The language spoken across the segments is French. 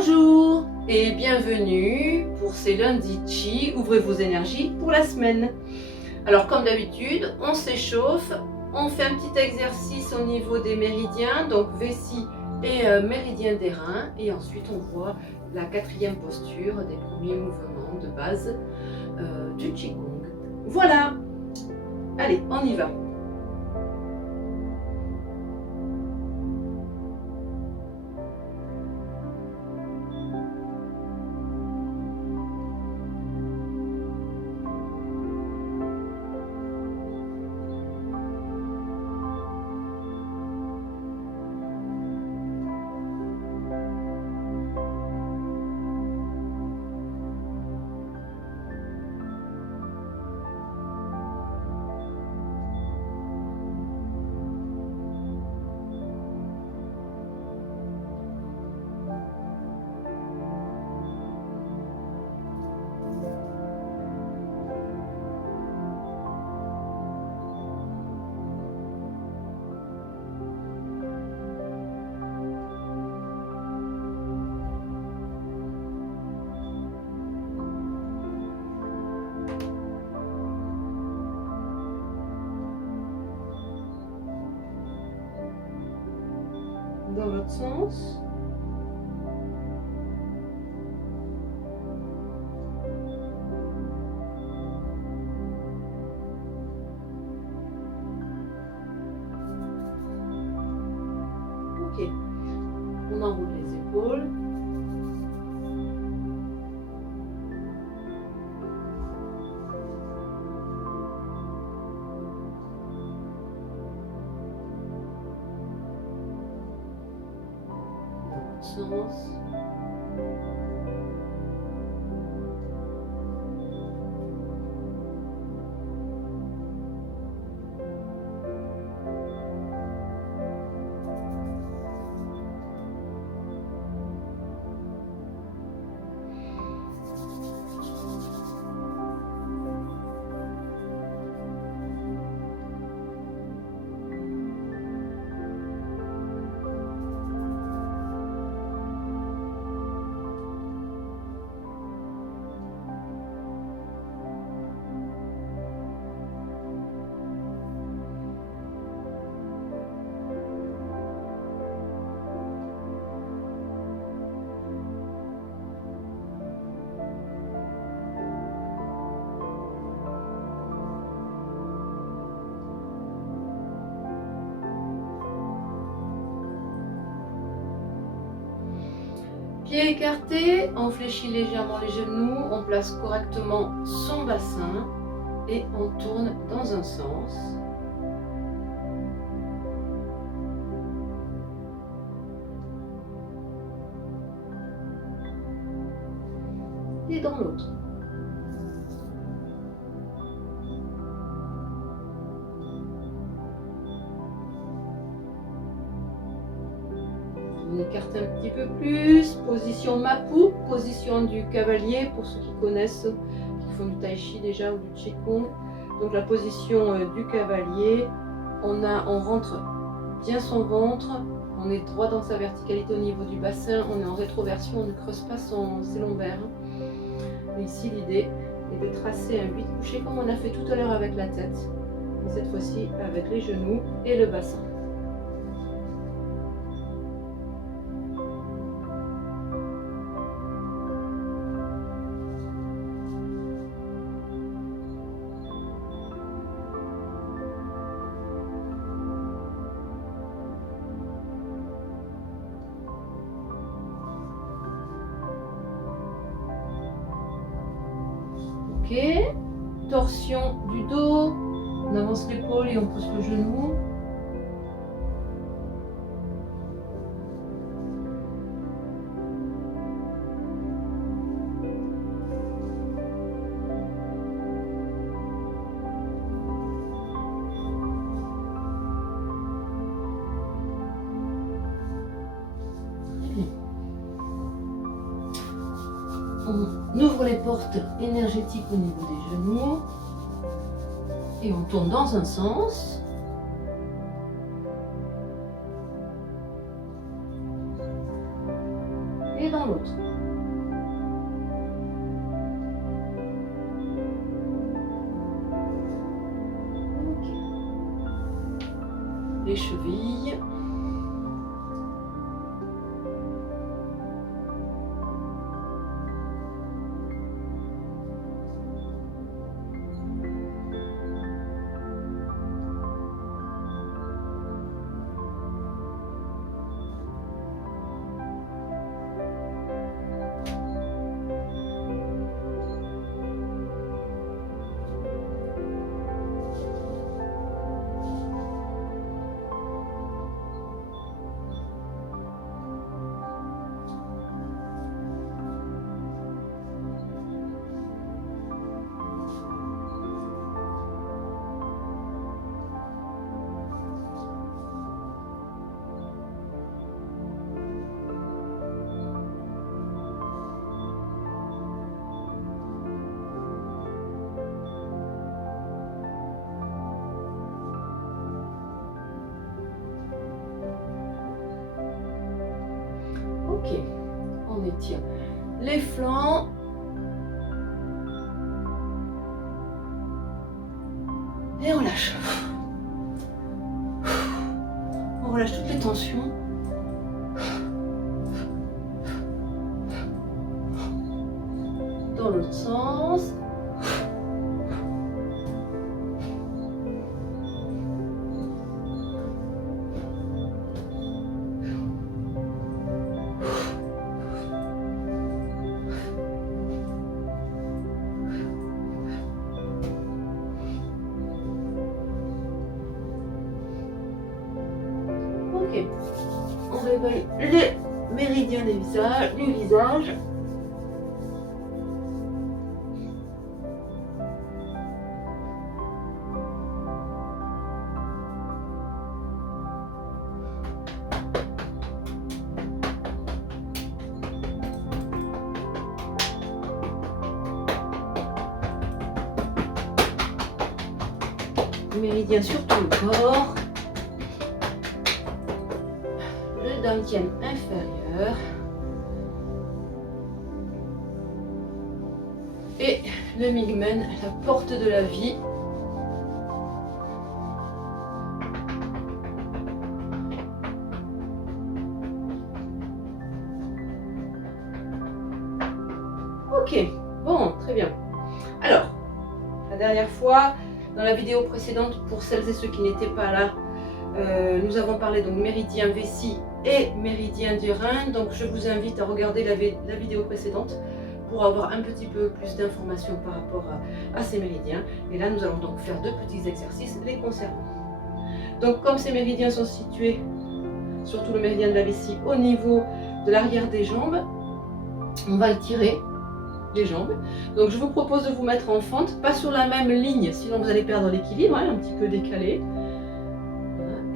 Bonjour et bienvenue pour ces lundis chi, ouvrez vos énergies pour la semaine. Alors comme d'habitude, on s'échauffe, on fait un petit exercice au niveau des méridiens, donc vessie et méridien des reins, et ensuite on voit la quatrième posture des premiers mouvements de base du Qigong. Voilà, allez, on y va. Dans l'autre sens. Ok, on enroule les épaules. Sens. Pieds écartés, on fléchit légèrement les genoux, on place correctement son bassin et on tourne dans un sens. Et dans l'autre. On écarte un petit peu plus, position Mapu, position du cavalier pour ceux qui connaissent, qui font du tai chi déjà ou du qigong. Donc la position du cavalier, on rentre bien son ventre, on est droit dans sa verticalité au niveau du bassin, on est en rétroversion, on ne creuse pas ses lombaires. Et ici l'idée est de tracer un 8 couché comme on a fait tout à l'heure avec la tête, mais cette fois-ci avec les genoux et le bassin. Ok, torsion du dos, on avance l'épaule et on pousse le genou. On ouvre les portes énergétiques au niveau des genoux et on tourne dans un sens. Et et dans l'autre. Ok. Les chevilles. Ok, on étire les flancs. Et on lâche. On relâche toutes les tensions. Dans l'autre sens. Ok, on réveille les méridiens du visage. Méridien sur tout le corps. Le dantian inférieur. Et le migmen, la porte de la vie. Ok, bon, très bien. Alors, la dernière fois, dans la vidéo précédente, pour celles et ceux qui n'étaient pas là, nous avons parlé donc méridien vessie et méridien du rein. Donc je vous invite à regarder la vidéo précédente pour avoir un petit peu plus d'informations par rapport à ces méridiens. Et là, nous allons donc faire deux petits exercices les concernant. Donc comme ces méridiens sont situés, surtout le méridien de la vessie, au niveau de l'arrière des jambes, on va étirer les jambes. Donc je vous propose de vous mettre en fente, pas sur la même ligne, sinon vous allez perdre l'équilibre, hein, un petit peu décalé.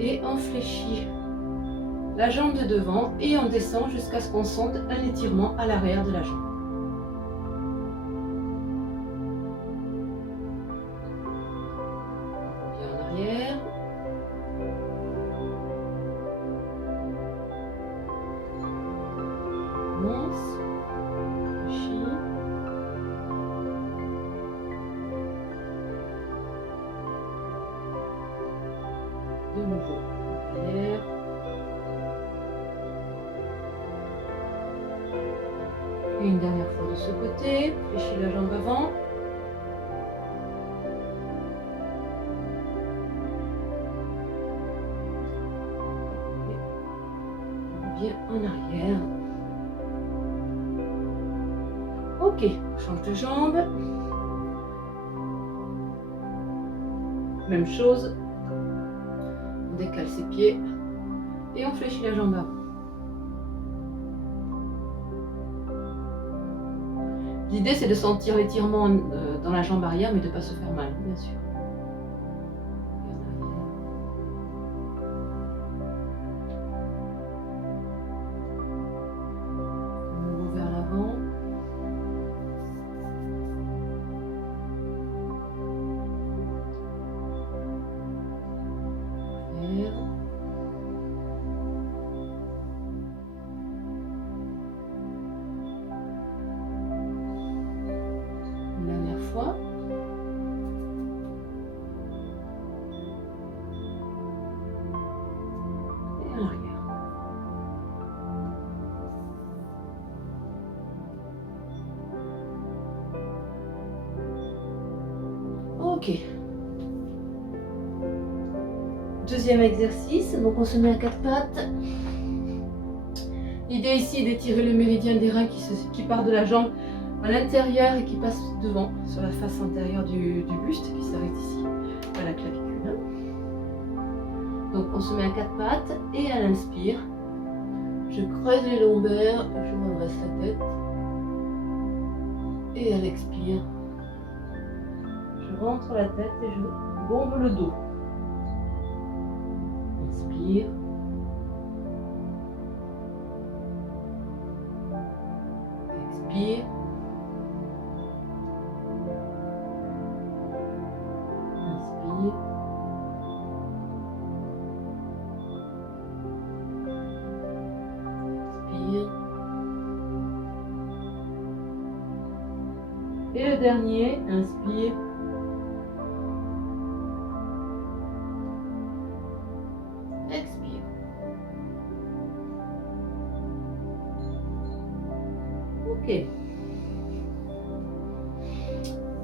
Et on fléchit la jambe de devant et on descend jusqu'à ce qu'on sente un étirement à l'arrière de la jambe. On revient en arrière. On commence. Fléchit. De nouveau en arrière. Et une dernière fois de ce côté, fléchis la jambe avant. Et on revient en arrière. Ok, on change de jambe. Même chose. On décale ses pieds et on fléchit la jambe avant. L'idée c'est de sentir l'étirement dans la jambe arrière mais de ne pas se faire mal, bien sûr. De nouveau vers l'avant. Ok. Deuxième exercice, donc on se met à quatre pattes. L'idée ici est d'étirer le méridien des reins qui part de la jambe à l'intérieur et qui passe devant, sur la face antérieure du buste, qui s'arrête ici, à la clavicule. Donc on se met à quatre pattes et à l'inspire, je creuse les lombaires, je redresse la tête. Et à l'expire, je rentre la tête et je bombe le dos. Inspire. Expire. Inspire. Expire. Et le dernier, inspire. Expire. Ok.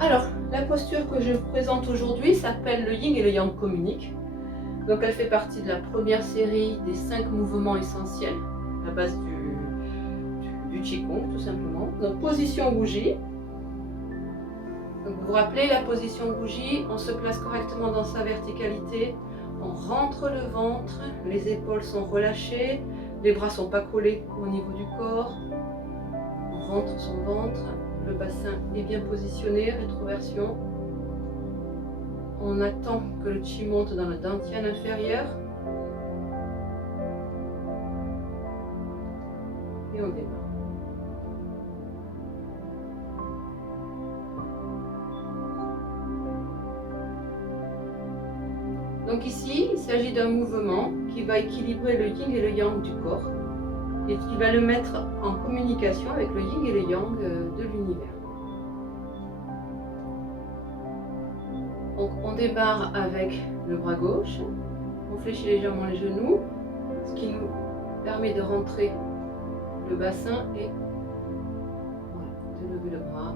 Alors, la posture que je vous présente aujourd'hui s'appelle le yin et le yang communiquent. Donc elle fait partie de la première série des 5 mouvements essentiels, à la base du Qigong tout simplement. Donc position bougie. Donc vous vous rappelez la position bougie, on se place correctement dans sa verticalité, on rentre le ventre, les épaules sont relâchées, les bras ne sont pas collés au niveau du corps, on rentre son ventre, le bassin est bien positionné, rétroversion. On attend que le chi monte dans le dantian inférieur. Et on démarre. Donc ici, il s'agit d'un mouvement qui va équilibrer le yin et le yang du corps et qui va le mettre en communication avec le yin et le yang de l'univers. Donc on démarre avec le bras gauche, on fléchit légèrement les genoux, ce qui nous permet de rentrer le bassin et voilà, de lever le bras.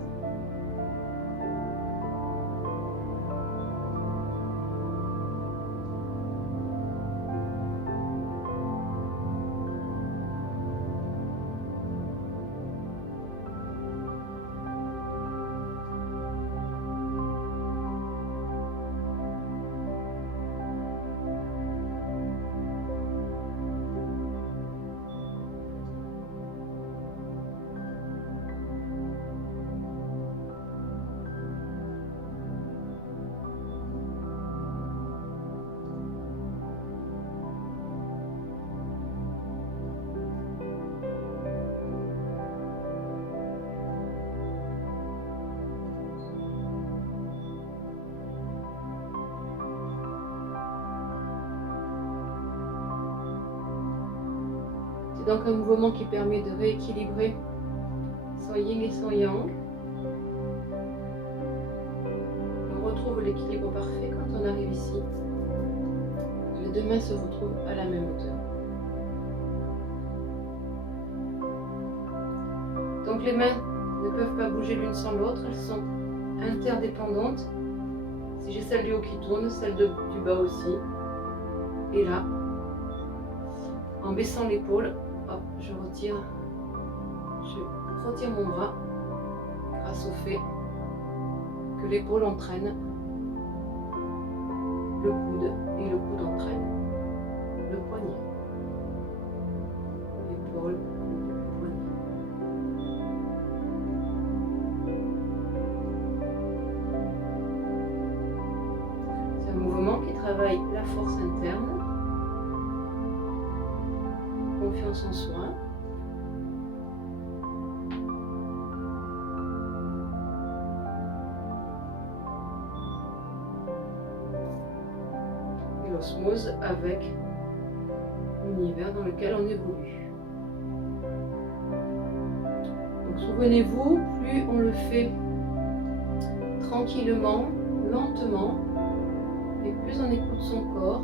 C'est donc un mouvement qui permet de rééquilibrer son yin et son yang. On retrouve l'équilibre parfait quand on arrive ici. Les deux mains se retrouvent à la même hauteur. Donc les mains ne peuvent pas bouger l'une sans l'autre, elles sont interdépendantes. Si j'ai celle du haut qui tourne, celle du bas aussi. Et là, en baissant l'épaule, hop, je retire mon bras grâce au fait que l'épaule entraîne le coude et le coude entraîne le poignet. L'épaule, le poignet. C'est un mouvement qui travaille la force interne, confiance en soi. Et l'osmose avec l'univers dans lequel on évolue. Donc souvenez-vous, plus on le fait tranquillement, lentement, et plus on écoute son corps,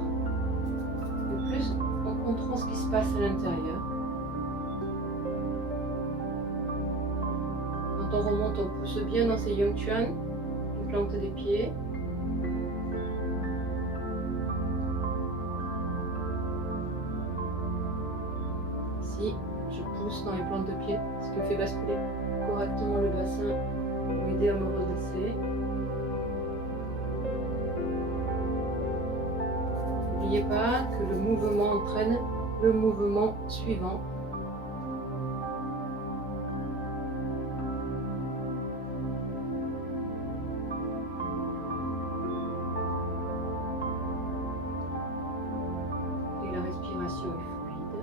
et plus on comprend ce qui se passe à l'intérieur. Quand on remonte, on pousse bien dans ses Yang Chuan, les plantes des pieds. ici, je pousse dans les plantes de pied, ce qui me fait basculer correctement le bassin pour m'aider à me redresser. N'oubliez pas que le mouvement entraîne le mouvement suivant. Et la respiration est fluide.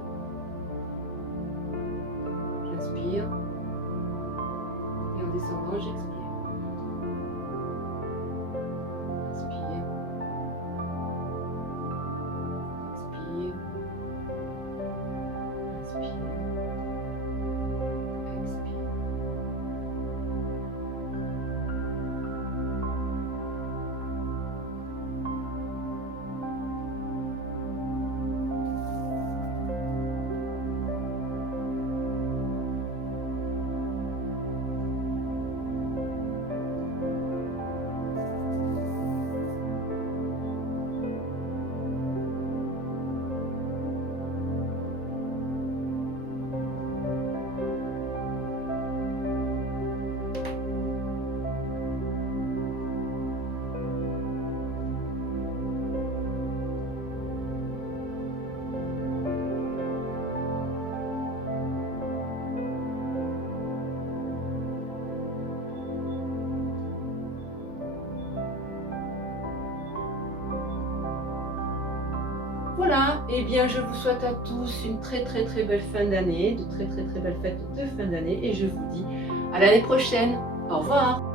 J'inspire et en descendant, j'expire. Inspire. Expire. Inspire. Expire. Voilà, et bien je vous souhaite à tous une très belle fin d'année, de très belles fêtes de fin d'année et je vous dis à l'année prochaine. Au revoir.